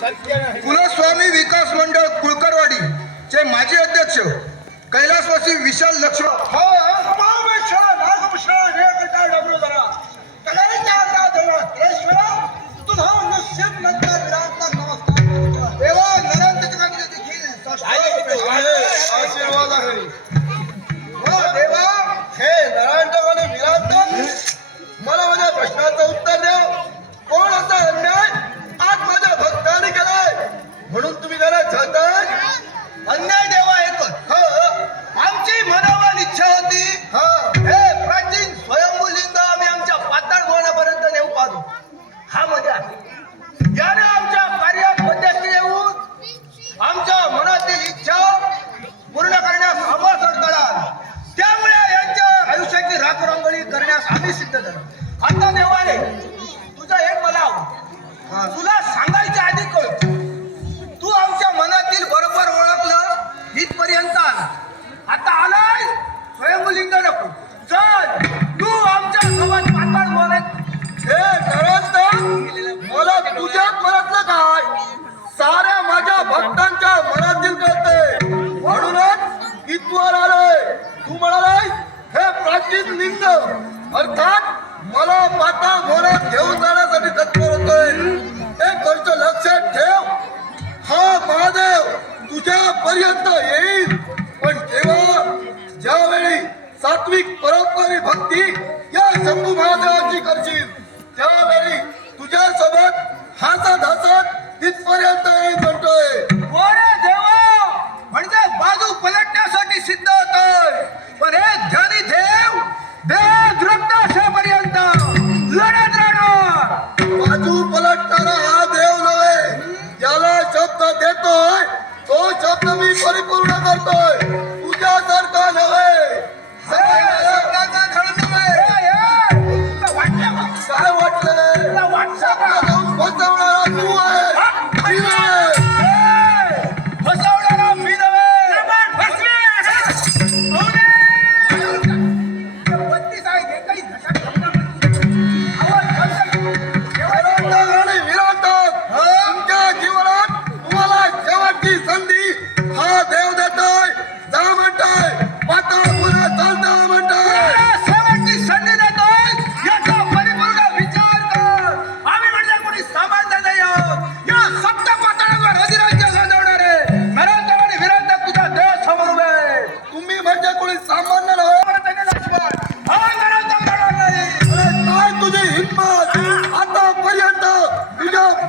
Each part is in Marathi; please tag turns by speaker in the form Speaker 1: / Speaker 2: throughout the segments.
Speaker 1: ¿Cuál? आता देवाने तुझं हे मला तुला सांगायच्या आधी कळत तू आमच्या मनातील बरोबर ओळखलं इथपर्यंत आला. आता आलाय स्वयंभूलिंग नको. चल तू आमच्यासोबत पाताळ बोलत.
Speaker 2: हे करत मला तुझ्यात मनातलं काय? साऱ्या माझ्या भक्तांच्या मनातील कळते म्हणूनच इथवर आलोय. तू म्हणालाय हे प्राचीन लिंग. अर्थात मला पाटा घोड्यात घेऊन जाण्यासाठी तत्पर होतोय एक गोष्ट लक्षात ठेव. हा महादेव तुझ्या पर्यंत येईल. पण तेव्हा ज्यावेळी सात्विक परंपरी भक्ती या शंभू महादेवाची करशील स्वप्न मी परिपूर्ण करतोय. तुझ्यासारखं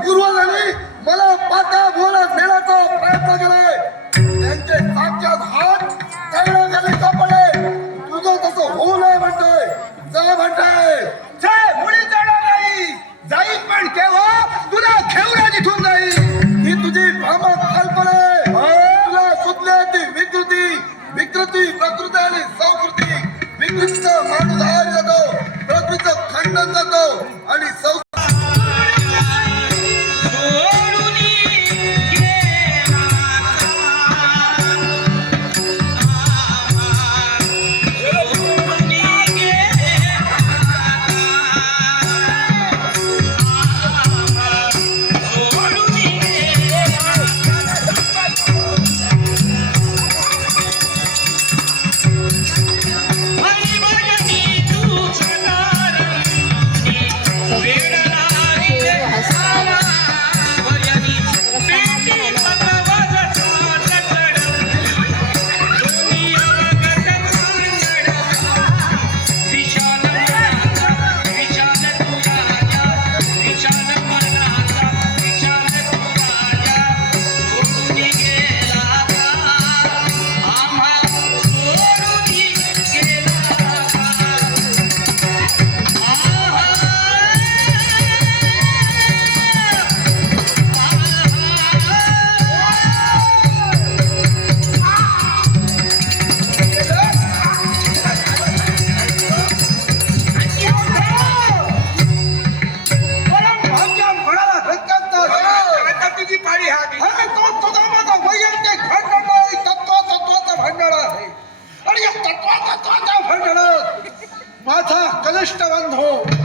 Speaker 2: विरोधाने
Speaker 1: मला
Speaker 2: पाता
Speaker 1: बोला ಕನಿಷ್ಠ ಒಂದು